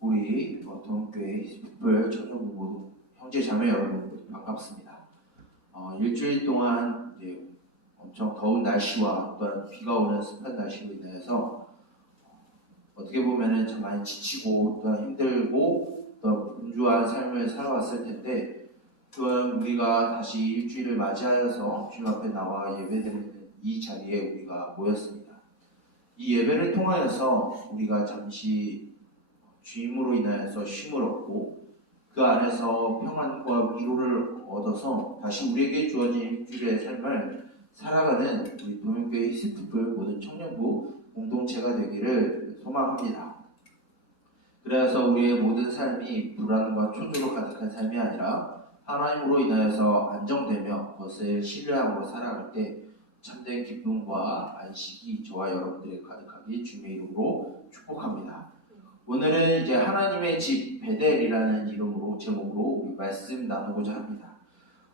우리 동교회 특별 청년부 모두 형제 자매 여러분 모두 반갑습니다. 일주일 동안 이제 엄청 더운 날씨와 또한 비가 오는 습한 날씨로 인해서 어떻게 보면은 참 많이 지치고 또한 힘들고 또 분주한 삶을 살아왔을 텐데, 또한 우리가 다시 일주일을 맞이하여서 주님 앞에 나와 예배드리는 이 자리에 우리가 모였습니다. 이 예배를 통하여서 우리가 잠시 주임으로 인하여서 쉼을 얻고 그 안에서 평안과 위로를 얻어서 다시 우리에게 주어진 일주일의 삶을 살아가는 우리 동일교회 히스특별 모든 청년부 공동체가 되기를 소망합니다. 그래서 우리의 모든 삶이 불안과 초조로 가득한 삶이 아니라 하나님으로 인하여서 안정되며 그것을 신뢰하고 살아갈 때 참된 기쁨과 안식이 저와 여러분들이 가득하기 주님의 이름으로 축복합니다. 오늘은 이제 하나님의 집 베델이라는 이름으로 제목으로 우리 말씀 나누고자 합니다.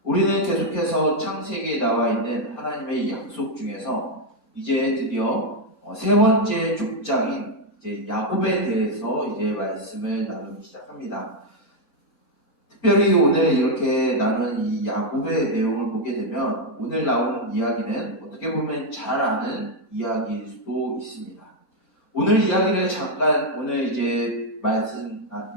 우리는 계속해서 창세기에 나와 있는 하나님의 약속 중에서 이제 드디어 세 번째 족장인 이제 야곱에 대해서 이제 말씀을 나누기 시작합니다. 특별히 오늘 이렇게 나눈 이 야곱의 내용을 보게 되면 오늘 나온 이야기는 어떻게 보면 잘 아는 이야기일 수도 있습니다. 오늘 이야기를 잠깐 오늘 이제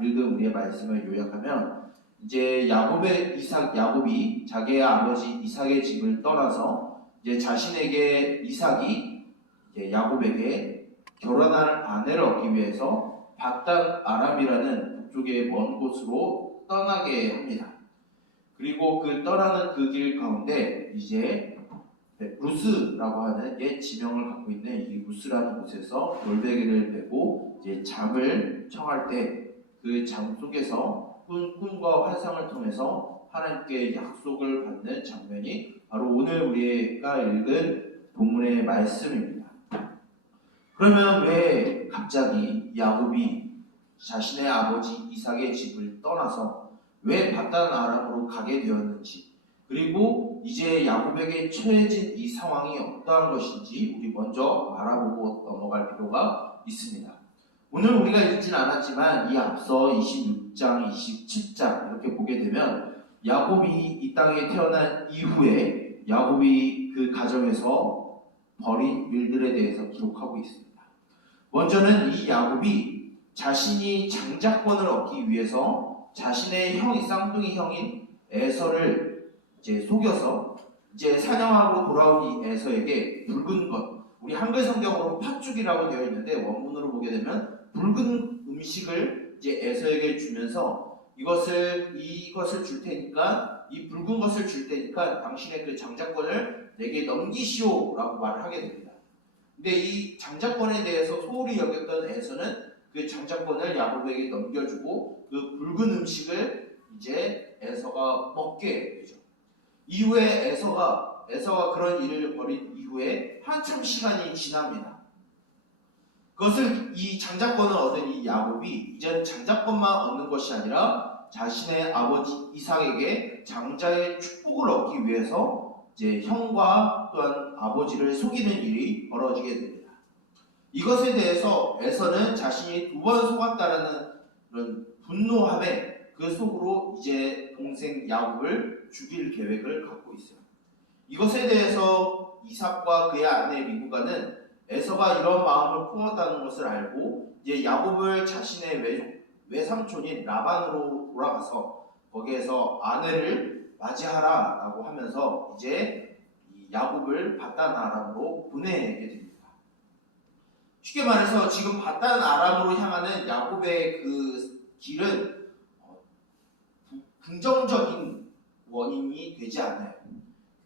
읽은 우리의 말씀을 요약하면, 이제 야곱이 자기의 아버지 이삭의 집을 떠나서 이제 자신에게 이삭이 이제 야곱에게 결혼할 아내를 얻기 위해서 밧단 아람이라는 북쪽의 먼 곳으로 떠나게 합니다. 그리고 그 떠나는 그 길 가운데 이제 루스라고 하는 옛 지명을 갖고 있는 이 루스라는 곳에서 돌베개를 베고 이제 잠을 청할 때 그 잠 속에서 꿈과 환상을 통해서 하나님께 약속을 받는 장면이 바로 오늘 우리가 읽은 본문의 말씀입니다. 그러면 왜 갑자기 야곱이 자신의 아버지 이삭의 집을 떠나서 왜 밧단 아람으로 가게 되었는지, 그리고 이제 야곱에게 처해진 이 상황이 어떠한 것인지 우리 먼저 알아보고 넘어갈 필요가 있습니다. 오늘 우리가 읽진 않았지만 이 앞서 26장, 27장 이렇게 보게 되면 야곱이 이 땅에 태어난 이후에 야곱이 그 가정에서 벌인 일들에 대해서 기록하고 있습니다. 먼저는 이 야곱이 자신이 장자권을 얻기 위해서 자신의 쌍둥이 형인 에서를 이제 속여서 이제 사냥하고 돌아온 이 에서에게 붉은 것, 우리 한글 성경으로 팥죽이라고 되어 있는데 원문으로 보게 되면 붉은 음식을 이제 에서에게 주면서 이것을 줄 테니까, 이 붉은 것을 줄 테니까 당신의 그 장자권을 내게 넘기시오라고 말을 하게 됩니다. 근데 이 장자권에 대해서 소홀히 여겼던 에서는 그 장자권을 야곱에게 넘겨주고 그 붉은 음식을 이제 에서가 먹게 되죠. 이후에 에서가 그런 일을 벌인 이후에 한참 시간이 지납니다. 그것을 이 장자권을 얻은 이 야곱이 이제 장자권만 얻는 것이 아니라 자신의 아버지 이삭에게 장자의 축복을 얻기 위해서 이제 형과 또한 아버지를 속이는 일이 벌어지게 됩니다. 이것에 대해서 에서는 자신이 2번 속았다라는 그런 분노함에 그 속으로 이제 동생 야곱을 죽일 계획을 갖고 있어요. 이것에 대해서 이삭과 그의 아내 리브가는 에서가 이런 마음을 품었다는 것을 알고 이제 야곱을 자신의 외삼촌인 라반으로 돌아가서 거기에서 아내를 맞이하라라고 하면서 이제 야곱을 밧단 아람으로 보내게 됩니다. 쉽게 말해서 지금 밧단 아람으로 향하는 야곱의 그 길은 긍정적인 원인이 되지 않아요.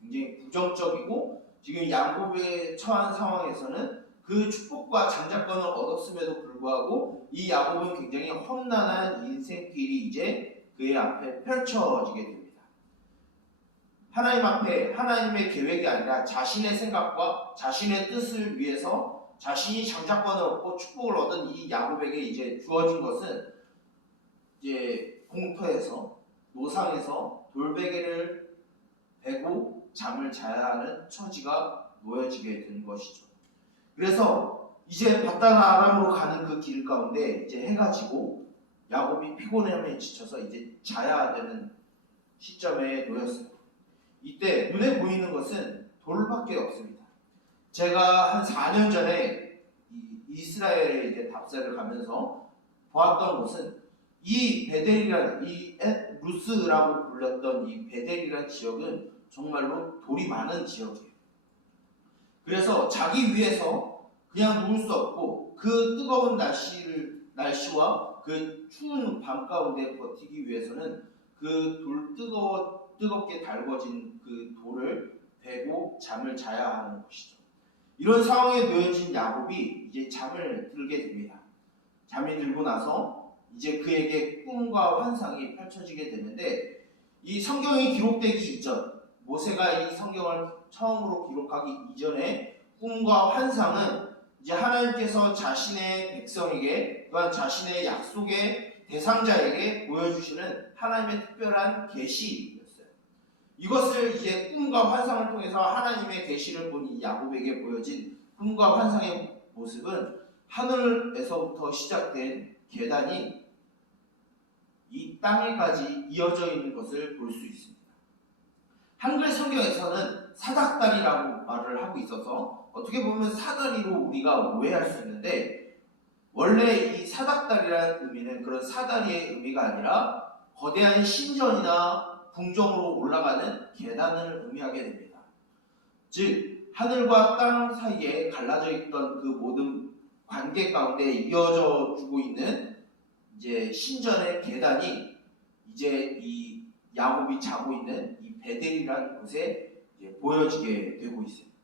굉장히 부정적이고, 지금 야곱의 처한 상황에서는 그 축복과 장자권을 얻었음에도 불구하고 이 야곱은 굉장히 험난한 인생길이 이제 그의 앞에 펼쳐지게 됩니다. 하나님 앞에 하나님의 계획이 아니라 자신의 생각과 자신의 뜻을 위해서 자신이 장자권을 얻고 축복을 얻은 이 야곱에게 이제 주어진 것은 이제 공터에서 노상에서 돌베개를 베고 잠을 자야 하는 처지가 놓여지게 된 것이죠. 그래서 이제 밧단 아람으로 가는 그 길 가운데 이제 해가 지고 야곱이 피곤함에 지쳐서 이제 자야 되는 시점에 놓였어요. 이때 눈에 보이는 것은 돌밖에 없습니다. 제가 한 4년 전에 이스라엘에 이제 답사를 가면서 보았던 곳은 이 베델이라는 이 루스라고 불렸던 이 베델이라는 지역은 정말로 돌이 많은 지역이에요. 그래서 자기 위에서 그냥 누울 수 없고 그 뜨거운 날씨와 그 추운 밤 가운데 버티기 위해서는 그 뜨겁게 달궈진 그 돌을 베고 잠을 자야 하는 것이죠. 이런 상황에 놓여진 야곱이 이제 잠을 들게 됩니다. 잠이 들고 나서 이제 그에게 꿈과 환상이 펼쳐지게 되는데, 이 성경이 기록되기 이전, 모세가 이 성경을 처음으로 기록하기 이전에 꿈과 환상은 이제 하나님께서 자신의 백성에게, 또한 자신의 약속의 대상자에게 보여주시는 하나님의 특별한 계시였어요. 이것을 이제 꿈과 환상을 통해서 하나님의 계시를 본 이 야곱에게 보여진 꿈과 환상의 모습은 하늘에서부터 시작된 계단이 이 땅에까지 이어져 있는 것을 볼 수 있습니다. 한글 성경에서는 사닥다리라고 말을 하고 있어서 어떻게 보면 사다리로 우리가 오해할 수 있는데, 원래 이 사닥다리라는 의미는 그런 사다리의 의미가 아니라 거대한 신전이나 궁정으로 올라가는 계단을 의미하게 됩니다. 즉 하늘과 땅 사이에 갈라져 있던 그 모든 관계 가운데 이어져 주고 있는 이제 신전의 계단이 이제 이 야곱이 자고 있는 이 베델이라는 곳에 이제 보여지게 되고 있습니다.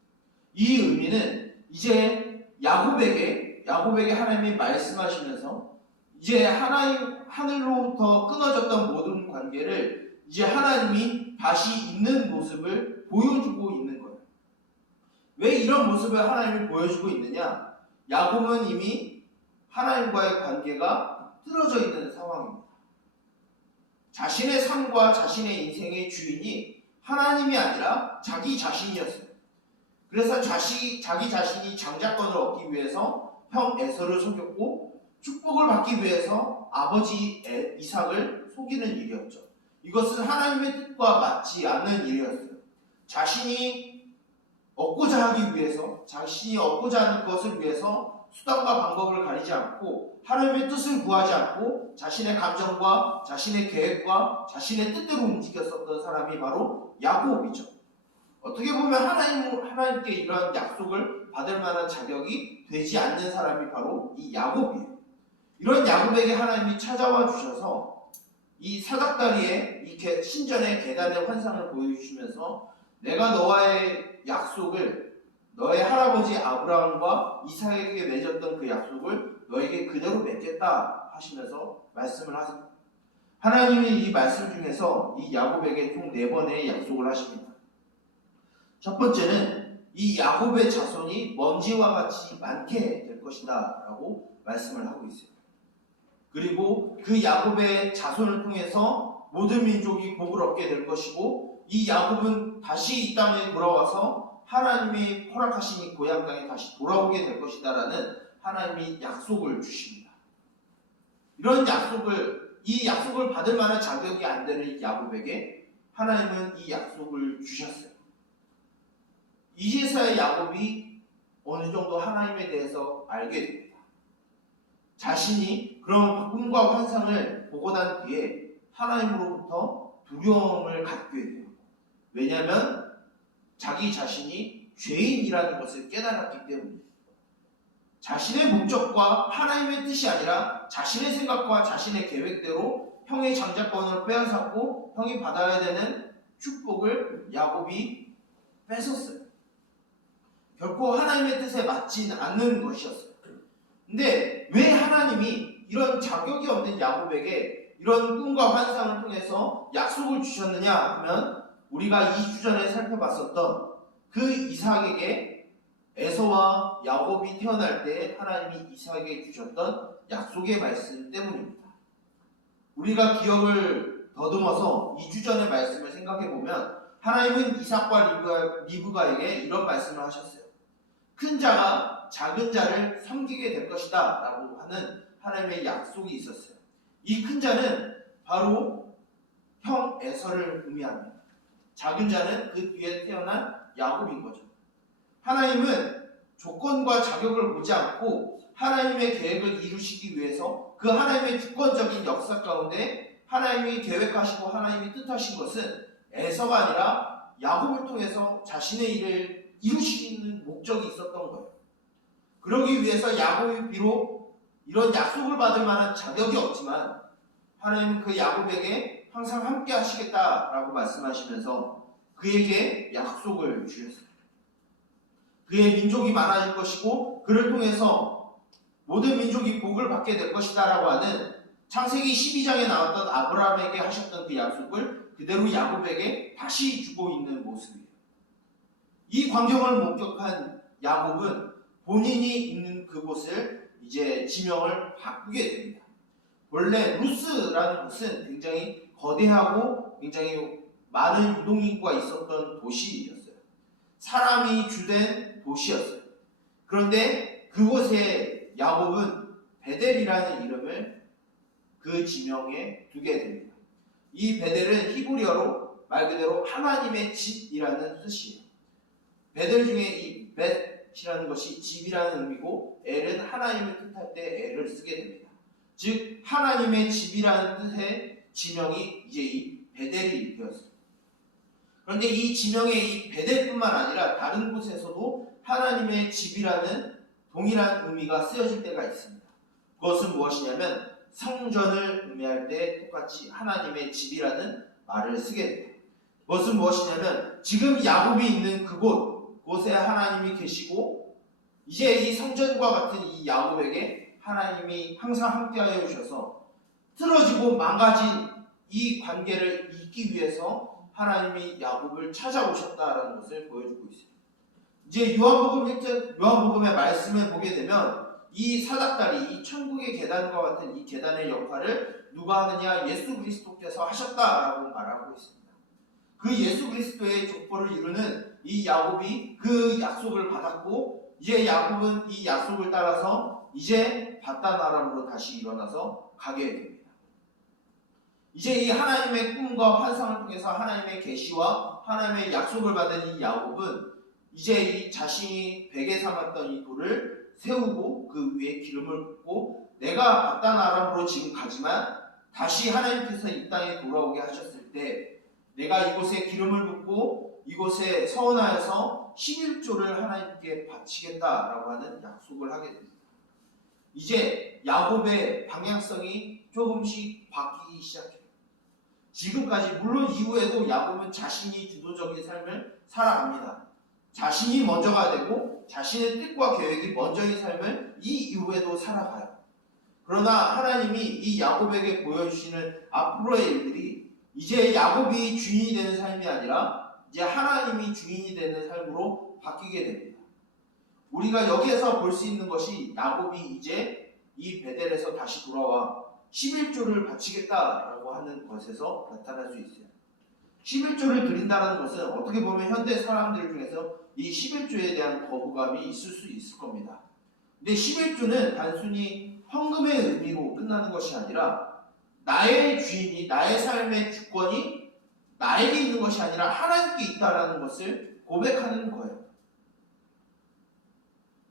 이 의미는 이제 야곱에게 하나님이 말씀하시면서 이제 하늘로부터 끊어졌던 모든 관계를 이제 하나님이 다시 있는 모습을 보여주고 있는 거예요. 왜 이런 모습을 하나님이 보여주고 있느냐? 야곱은 이미 하나님과의 관계가 틀어져 있는 상황입니다. 자신의 삶과 자신의 인생의 주인이 하나님이 아니라 자기 자신이었어요. 그래서 자기 자신이 장자권을 얻기 위해서 형 에서를 속였고, 축복을 받기 위해서 아버지 이삭을 속이는 일이었죠. 이것은 하나님의 뜻과 맞지 않는 일이었어요. 자신이 얻고자 하기 위해서, 자신이 얻고자 하는 것을 위해서 수단과 방법을 가리지 않고 하나님의 뜻을 구하지 않고 자신의 감정과 자신의 계획과 자신의 뜻대로 움직였었던 사람이 바로 야곱이죠. 어떻게 보면 하나님께 이러한 약속을 받을 만한 자격이 되지 않는 사람이 바로 이 야곱이에요. 이런 야곱에게 하나님이 찾아와 주셔서 이 사닥다리에 이 신전의 계단의 환상을 보여주시면서 내가 너와의 약속을, 너의 할아버지 아브라함과 이삭에게 맺었던 그 약속을 너에게 그대로 맺겠다 하시면서 말씀을 하십니다. 하나님이 이 말씀 중에서 이 야곱에게 총 4번의 약속을 하십니다. 첫 번째는 이 야곱의 자손이 먼지와 같이 많게 될 것이다 라고 말씀을 하고 있어요. 그리고 그 야곱의 자손을 통해서 모든 민족이 복을 얻게 될 것이고, 이 야곱은 다시 이 땅에 돌아와서 하나님이 허락하신 이 고향 땅에 다시 돌아오게 될 것이다 라는 하나님이 약속을 주십니다. 이 약속을 받을 만한 자격이 안 되는 이 야곱에게 하나님은 이 약속을 주셨어요. 이제서야 야곱이 어느 정도 하나님에 대해서 알게 됩니다. 자신이 그런 꿈과 환상을 보고 난 뒤에 하나님으로부터 두려움을 갖게 돼요. 왜냐하면 자기 자신이 죄인이라는 것을 깨달았기 때문입니다. 자신의 목적과 하나님의 뜻이 아니라 자신의 생각과 자신의 계획대로 형의 장자권을 빼앗았고 형이 받아야 되는 축복을 야곱이 뺏었어요. 결코 하나님의 뜻에 맞지 않는 것이었어요. 근데 왜 하나님이 이런 자격이 없는 야곱에게 이런 꿈과 환상을 통해서 약속을 주셨느냐 하면, 우리가 2주 전에 살펴봤었던 그 이삭에게 에서와 야곱이 태어날 때 하나님이 이삭에게 주셨던 약속의 말씀 때문입니다. 우리가 기억을 더듬어서 2주 전의 말씀을 생각해보면 하나님은 이삭과 리브가에게 이런 말씀을 하셨어요. 큰 자가 작은 자를 섬기게 될 것이다 라고 하는 하나님의 약속이 있었어요. 이 큰 자는 바로 형 에서를 의미합니다. 작은 자는 그 뒤에 태어난 야곱인 거죠. 하나님은 조건과 자격을 보지 않고 하나님의 계획을 이루시기 위해서 그 하나님의 주권적인 역사 가운데 하나님이 계획하시고 하나님이 뜻하신 것은 에서가 아니라 야곱을 통해서 자신의 일을 이루시는 목적이 있었던 거예요. 그러기 위해서 야곱이 비록 이런 약속을 받을 만한 자격이 없지만 하나님은 그 야곱에게 항상 함께 하시겠다라고 말씀하시면서 그에게 약속을 주셨어요. 그의 민족이 많아질 것이고 그를 통해서 모든 민족이 복을 받게 될 것이다 라고 하는 창세기 12장에 나왔던 아브라함에게 하셨던 그 약속을 그대로 야곱에게 다시 주고 있는 모습이에요. 이 광경을 목격한 야곱은 본인이 있는 그곳을 이제 지명을 바꾸게 됩니다. 원래 루스라는 곳은 굉장히 거대하고 굉장히 많은 유동인구가 있었던 도시였어요. 사람이 주된 도시였어요. 그런데 그곳에 야곱은 베델이라는 이름을 그 지명에 두게 됩니다. 이 베델은 히브리어로 말 그대로 하나님의 집이라는 뜻이에요. 베델 중에 이 벳이라는 것이 집이라는 의미고 엘은 하나님을 뜻할 때 엘을 쓰게 됩니다. 즉 하나님의 집이라는 뜻의 지명이 이제 이 베델이 되었습니다. 그런데 이 지명의 이 베델뿐만 아니라 다른 곳에서도 하나님의 집이라는 동일한 의미가 쓰여질 때가 있습니다. 그것은 무엇이냐면 성전을 의미할 때 똑같이 하나님의 집이라는 말을 쓰게 됩니다. 그것은 무엇이냐면 지금 야곱이 있는 그곳에 하나님이 계시고 이제 이 성전과 같은 이 야곱에게 하나님이 항상 함께하여 주셔서 틀어지고 망가진 이 관계를 잇기 위해서 하나님이 야곱을 찾아오셨다라는 것을 보여주고 있어요. 이제 요한복음의 말씀을 보게 되면 이 사닥다리, 이 천국의 계단과 같은 이 계단의 역할을 누가 하느냐? 예수 그리스도께서 하셨다라고 말하고 있습니다. 그 예수 그리스도의 족보를 이루는 이 야곱이 그 약속을 받았고 이제 야곱은 이 약속을 따라서 이제 바단 아람으로 다시 일어나서 가게 됩니다. 이제 이 하나님의 꿈과 환상을 통해서 하나님의 계시와 하나님의 약속을 받은 이 야곱은 이제 이 자신이 베개 삼았던 이 돌을 세우고 그 위에 기름을 붓고 내가 바단 아람으로 지금 가지만 다시 하나님께서 이 땅에 돌아오게 하셨을 때 내가 이곳에 기름을 붓고 이곳에 서원하여서 11조를 하나님께 바치겠다라고 하는 약속을 하게 됩니다. 이제 야곱의 방향성이 조금씩 바뀌기 시작해요. 지금까지 물론 이후에도 야곱은 자신이 주도적인 삶을 살아갑니다. 자신이 먼저가 되고 자신의 뜻과 계획이 먼저인 삶을 이 이후에도 살아가요. 그러나 하나님이 이 야곱에게 보여주시는 앞으로의 일들이 이제 야곱이 주인이 되는 삶이 아니라 이제 하나님이 주인이 되는 삶으로 바뀌게 됩니다. 우리가 여기에서 볼 수 있는 것이 야곱이 이제 이 베델에서 다시 돌아와 11조를 바치겠다라고 하는 것에서 나타날 수 있어요. 11조를 드린다는 것은 어떻게 보면 현대 사람들 중에서 이 11조에 대한 거부감이 있을 수 있을 겁니다. 근데 11조는 단순히 헌금의 의미로 끝나는 것이 아니라 나의 주인이, 나의 삶의 주권이 나에게 있는 것이 아니라 하나님께 있다라는 것을 고백하는 거예요.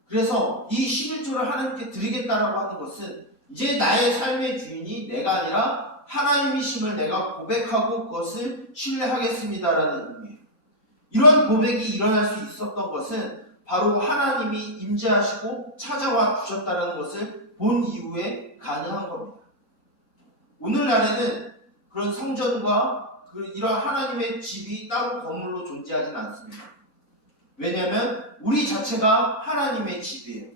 그래서 이 11조를 하나님께 드리겠다라고 하는 것은 이제 나의 삶의 주인이 내가 아니라 하나님이심을 내가 고백하고 그것을 신뢰하겠습니다라는 의미예요. 이런 고백이 일어날 수 있었던 것은 바로 하나님이 임재하시고 찾아와 주셨다라는 것을 본 이후에 가능한 겁니다. 오늘날에는 그런 성전과 이런 하나님의 집이 따로 건물로 존재하지는 않습니다. 왜냐하면 우리 자체가 하나님의 집이에요.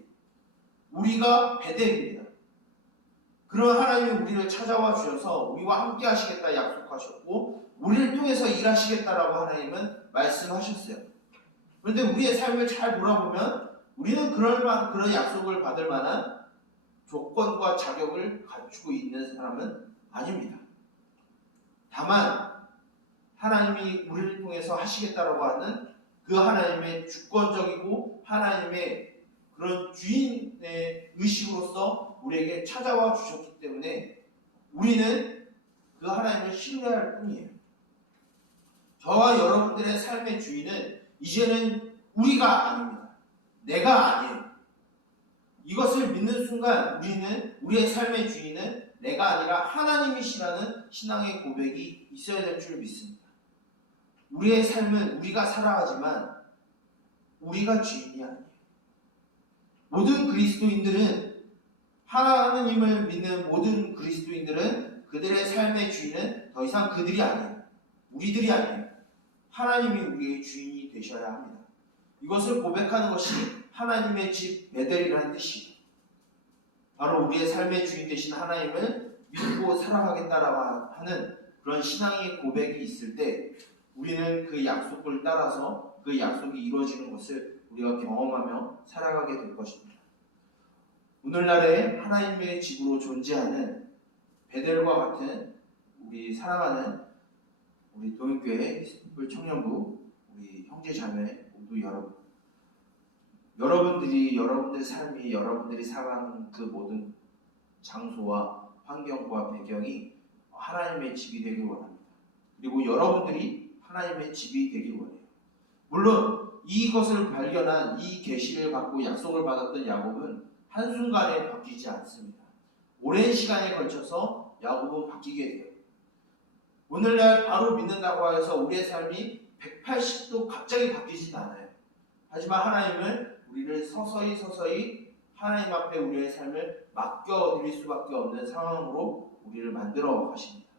우리가 베델입니다. 그런 하나님이 우리를 찾아와 주셔서 우리와 함께 하시겠다 약속하셨고 우리를 통해서 일하시겠다라고 하나님은 말씀하셨어요. 그런데 우리의 삶을 잘 돌아보면 우리는 그런 약속을 받을 만한 조건과 자격을 갖추고 있는 사람은 아닙니다. 다만 하나님이 우리를 통해서 하시겠다라고 하는 그 하나님의 주권적이고 하나님의 그런 주인의 의식으로서 우리에게 찾아와 주셨기 때문에 우리는 그 하나님을 신뢰할 뿐이에요. 저와 여러분들의 삶의 주인은 이제는 우리가 아닙니다. 내가 아니에요. 이것을 믿는 순간 우리는, 우리의 삶의 주인은 내가 아니라 하나님이시라는 신앙의 고백이 있어야 될 줄 믿습니다. 우리의 삶은 우리가 살아가지만 우리가 주인이 아니에요. 모든 그리스도인들은, 하나님을 믿는 모든 그리스도인들은 그들의 삶의 주인은 더 이상 그들이 아니에요. 우리들이 아니에요. 하나님이 우리의 주인이 되셔야 합니다. 이것을 고백하는 것이 하나님의 집 베델이라는 뜻이에요. 바로 우리의 삶의 주인 되신 하나님을 믿고 살아가겠다라고 하는 그런 신앙의 고백이 있을 때 우리는 그 약속을 따라서 그 약속이 이루어지는 것을 우리가 경험하며 살아가게 될 것입니다. 오늘날의 하나님의 집으로 존재하는 베델과 같은 우리 사랑하는 우리 동일교회 히스토플 청년부 우리 형제 자매 모두 여러분들이 여러분들 삶이 여러분들이 살아가는 그 모든 장소와 환경과 배경이 하나님의 집이 되길 원합니다. 그리고 여러분들이 하나님의 집이 되길 원해요. 물론 이것을 발견한, 이 계시를 받고 약속을 받았던 야곱은 한순간에 바뀌지 않습니다. 오랜 시간에 걸쳐서 야곱은 바뀌게 돼요. 오늘날 바로 믿는다고 해서 우리의 삶이 180도 갑자기 바뀌진 않아요. 하지만 하나님은 우리를 서서히 하나님 앞에 우리의 삶을 맡겨드릴 수밖에 없는 상황으로 우리를 만들어 가십니다.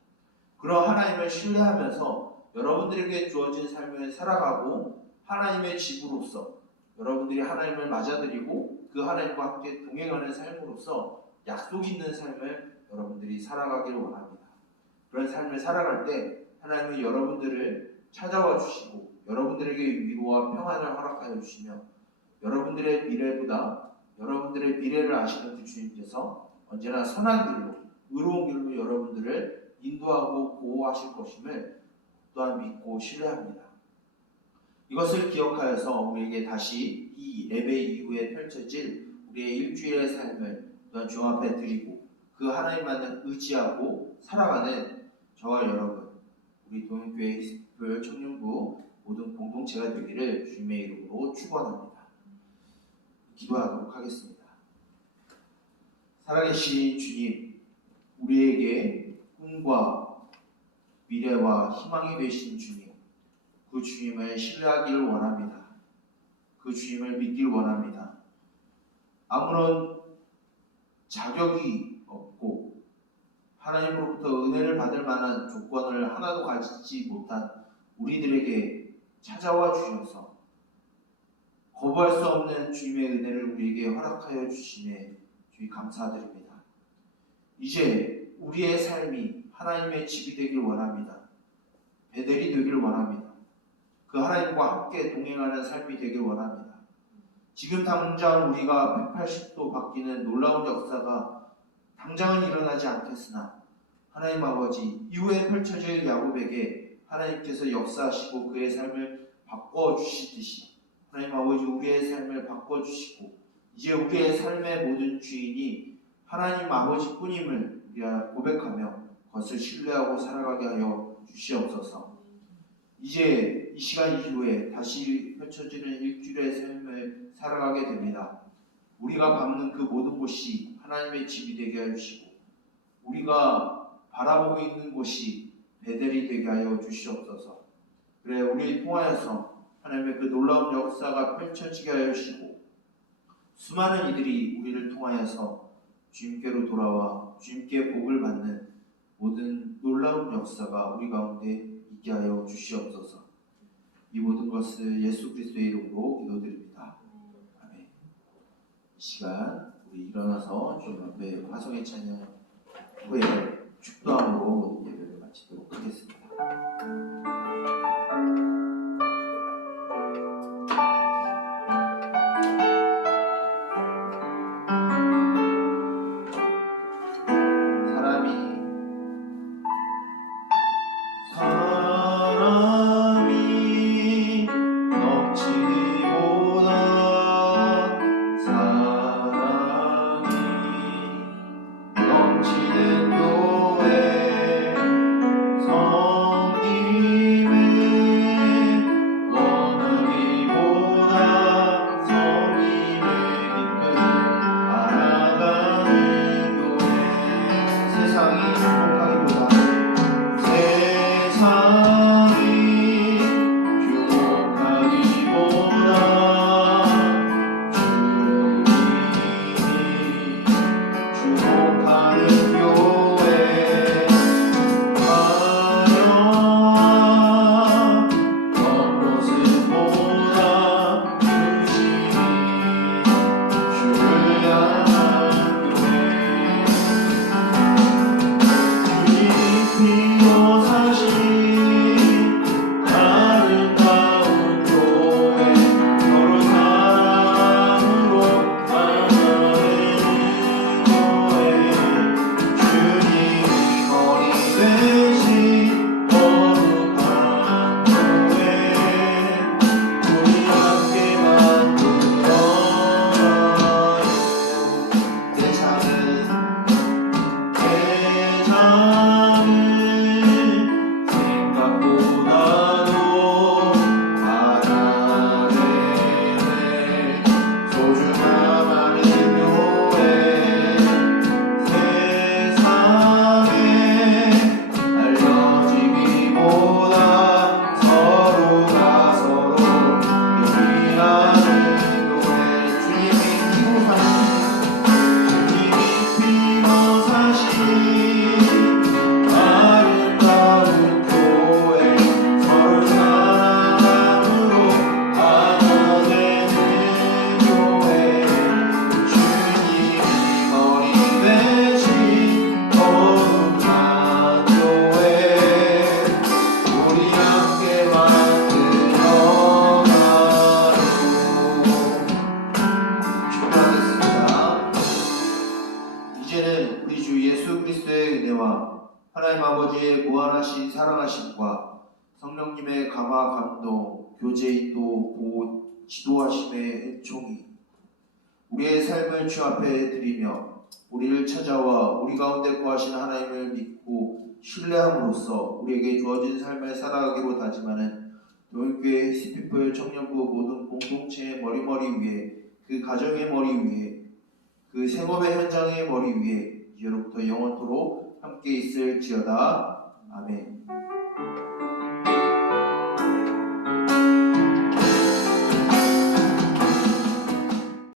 그런 하나님을 신뢰하면서 여러분들에게 주어진 삶을 살아가고 하나님의 집으로서 여러분들이 하나님을 맞아들이고 그 하나님과 함께 동행하는 삶으로서 약속 있는 삶을 여러분들이 살아가기를 원합니다. 그런 삶을 살아갈 때 하나님은 여러분들을 찾아와 주시고 여러분들에게 위로와 평안을 허락하여 주시며 여러분들의 미래보다 여러분들의 미래를 아시는 그 주님께서 언제나 선한 길로, 의로운 길로 여러분들을 인도하고 보호하실 것임을 또한 믿고 신뢰합니다. 이것을 기억하여서 우리에게 다시 이 예배 이후에 펼쳐질 우리의 일주일의 삶을 또한 주 앞에 드리고 그 하나님만을 의지하고 살아가는 저와 여러분, 우리 동일교회 히스토플 청년부 모든 공동체가 되기를 주님의 이름으로 축원합니다. 기도하도록 하겠습니다. 살아계신 주님, 우리에게 꿈과 미래와 희망이 되신 주님, 그 주님을 신뢰하기를 원합니다. 그 주님을 믿길 원합니다. 아무런 자격이 없고 하나님으로부터 은혜를 받을 만한 조건을 하나도 가지지 못한 우리들에게 찾아와 주셔서 거부할 수 없는 주님의 은혜를 우리에게 허락하여 주시네 주님 감사드립니다. 이제 우리의 삶이 하나님의 집이 되길 원합니다. 베델이 되길 원합니다. 그 하나님과 함께 동행하는 삶이 되길 원합니다. 지금 당장 우리가 180도 바뀌는 놀라운 역사가 당장은 일어나지 않겠으나 하나님 아버지, 이후에 펼쳐질 야곱에게 하나님께서 역사하시고 그의 삶을 바꿔주시듯이 하나님 아버지, 우리의 삶을 바꿔주시고 이제 우리의 삶의 모든 주인이 하나님 아버지 뿐임을 우리가 고백하며 그것을 신뢰하고 살아가게 하여 주시옵소서. 이제 이 시간 이후에 다시 펼쳐지는 일주일의 삶을 살아가게 됩니다. 우리가 밟는 그 모든 곳이 하나님의 집이 되게 하여 주시고 우리가 바라보고 있는 곳이 베델이 되게 하여 주시옵소서. 그래, 우리를 통하여서 하나님의 그 놀라운 역사가 펼쳐지게 하여 주시고 수많은 이들이 우리를 통하여서 주님께로 돌아와 주님께 복을 받는 모든 놀라운 역사가 우리 가운데 있게 하여 주시옵소서. 이 모든 것을 예수 그리스도의 이름으로 기도드립니다. 아멘. 이 시간 우리 일어나서 좀 앞에 화성의 찬양 후에 축도함으로 모든 예배를 마치도록 하겠습니다. 사랑이 넘치는 교회 은혜와 하나님 아버지의 무한하신 사랑하심과 성령님의 감화 감동, 교제 또 보호, 지도하심의 은총이 우리의 삶을 주 앞에 드리며 우리를 찾아와 우리 가운데 거하신 하나님을 믿고 신뢰함으로써 우리에게 주어진 삶을 살아가기로 다짐하는 도인교회 히스피플 청년부 모든 공동체의 머리머리 위에 그 가정의 머리 위에 그 생업의 현장의 머리 위에 이제로부터 영원토록 함께 있을지어다. 아멘.